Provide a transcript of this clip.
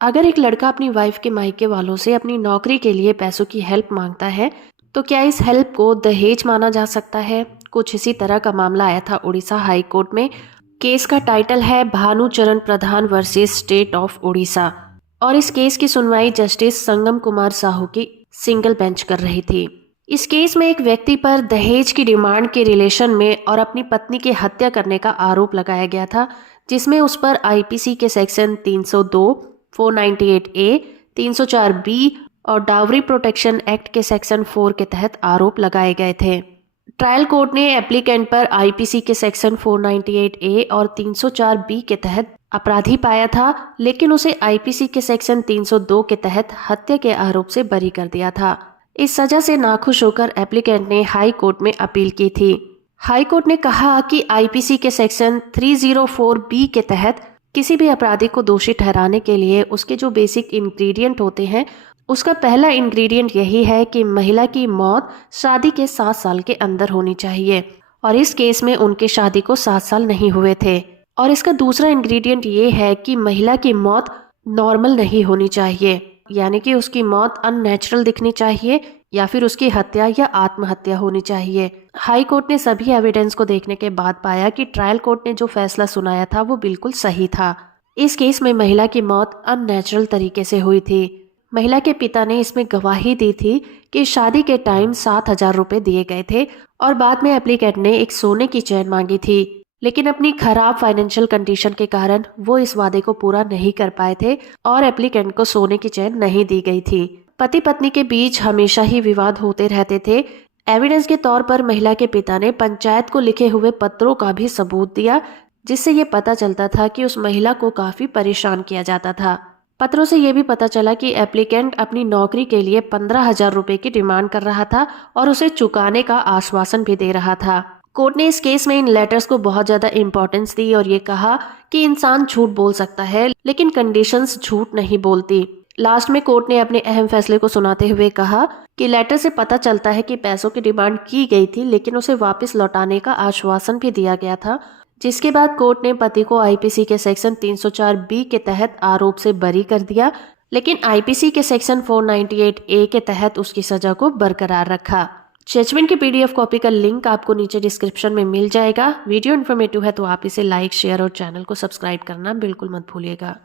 अगर एक लड़का अपनी वाइफ के मायके वालों से अपनी नौकरी के लिए पैसों की हेल्प मांगता है, तो क्या इस हेल्प को दहेज माना जा सकता है? कुछ इसी तरह का मामला आया था उड़ीसा हाई कोर्ट में। केस का टाइटल है भानुचरण प्रधान वर्सेस स्टेट ऑफ उड़ीसा, और इस केस की सुनवाई जस्टिस संगम कुमार साहू की सिंगल बेंच कर रही थी। इस केस में एक व्यक्ति पर दहेज की डिमांड के रिलेशन में और अपनी पत्नी की हत्या करने का आरोप लगाया गया था, जिसमें उस पर आईपीसी के सेक्शन 302, 498 ए, 304 बी और डावरी प्रोटेक्शन एक्ट के सेक्शन 4 के तहत आरोप लगाए गए थे। ट्रायल कोर्ट ने एप्लीकेंट पर आईपीसी के सेक्शन 498 ए और 304 बी के तहत अपराधी पाया था, लेकिन उसे आईपीसी के सेक्शन 302 के तहत हत्या के आरोप से बरी कर दिया था। इस सजा से नाखुश होकर एप्लीकेंट ने हाई कोर्ट में अपील की थी। हाई कोर्ट ने कहा कि आईपीसी के सेक्शन 304 बी के तहत किसी भी अपराधी को दोषी ठहराने के लिए उसके जो बेसिक इंग्रेडिएंट होते हैं, उसका पहला इंग्रेडिएंट यही है कि महिला की मौत शादी के 7 साल के अंदर होनी चाहिए, और इस केस में उनके शादी को 7 साल नहीं हुए थे। और इसका दूसरा इंग्रेडिएंट ये है कि महिला की मौत नॉर्मल नहीं होनी चाहिए, यानी कि उसकी मौत अननेचुरल दिखनी चाहिए या फिर उसकी हत्या या आत्महत्या होनी चाहिए। हाई कोर्ट ने सभी एविडेंस को देखने के बाद पाया कि ट्रायल कोर्ट ने जो फैसला सुनाया था वो बिल्कुल सही था। इस केस में महिला की मौत अननेचुरल तरीके से हुई थी। महिला के पिता ने इसमें गवाही दी थी कि शादी के टाइम 7,000 रुपए दिए गए थे, और बाद में एप्लीकेंट ने एक सोने की चेन मांगी थी, लेकिन अपनी खराब फाइनेंशियल कंडीशन के कारण वो इस वादे को पूरा नहीं कर पाए थे और एप्लीकेंट को सोने की चेन नहीं दी गई थी। पति पत्नी के बीच हमेशा ही विवाद होते रहते थे। एविडेंस के तौर पर महिला के पिता ने पंचायत को लिखे हुए पत्रों का भी सबूत दिया, जिससे ये पता चलता था कि उस महिला को काफी परेशान किया जाता था। पत्रों से ये भी पता चला कि एप्लीकेंट अपनी नौकरी के लिए 15,000 रुपए की डिमांड कर रहा था और उसे चुकाने का आश्वासन भी दे रहा था। कोर्ट ने इस केस में इन लेटर्स को बहुत ज्यादा इंपॉर्टेंस दी और ये कहा कि इंसान झूठ बोल सकता है, लेकिन कंडीशंस झूठ नहीं बोलती। लास्ट में कोर्ट ने अपने अहम फैसले को सुनाते हुए कहा कि लेटर से पता चलता है कि पैसों की डिमांड की गई थी, लेकिन उसे वापस लौटाने का आश्वासन भी दिया गया था, जिसके बाद कोर्ट ने पति को आईपीसी के सेक्शन 304 बी के तहत आरोप से बरी कर दिया, लेकिन आईपीसी के सेक्शन 498 ए के तहत उसकी सजा को बरकरार रखा। जजमेंट की पीडीएफ कॉपी का लिंक आपको नीचे डिस्क्रिप्शन में मिल जाएगा। वीडियो इन्फॉर्मेटिव है तो आप इसे लाइक, शेयर और चैनल को सब्सक्राइब करना बिल्कुल मत भूलिएगा।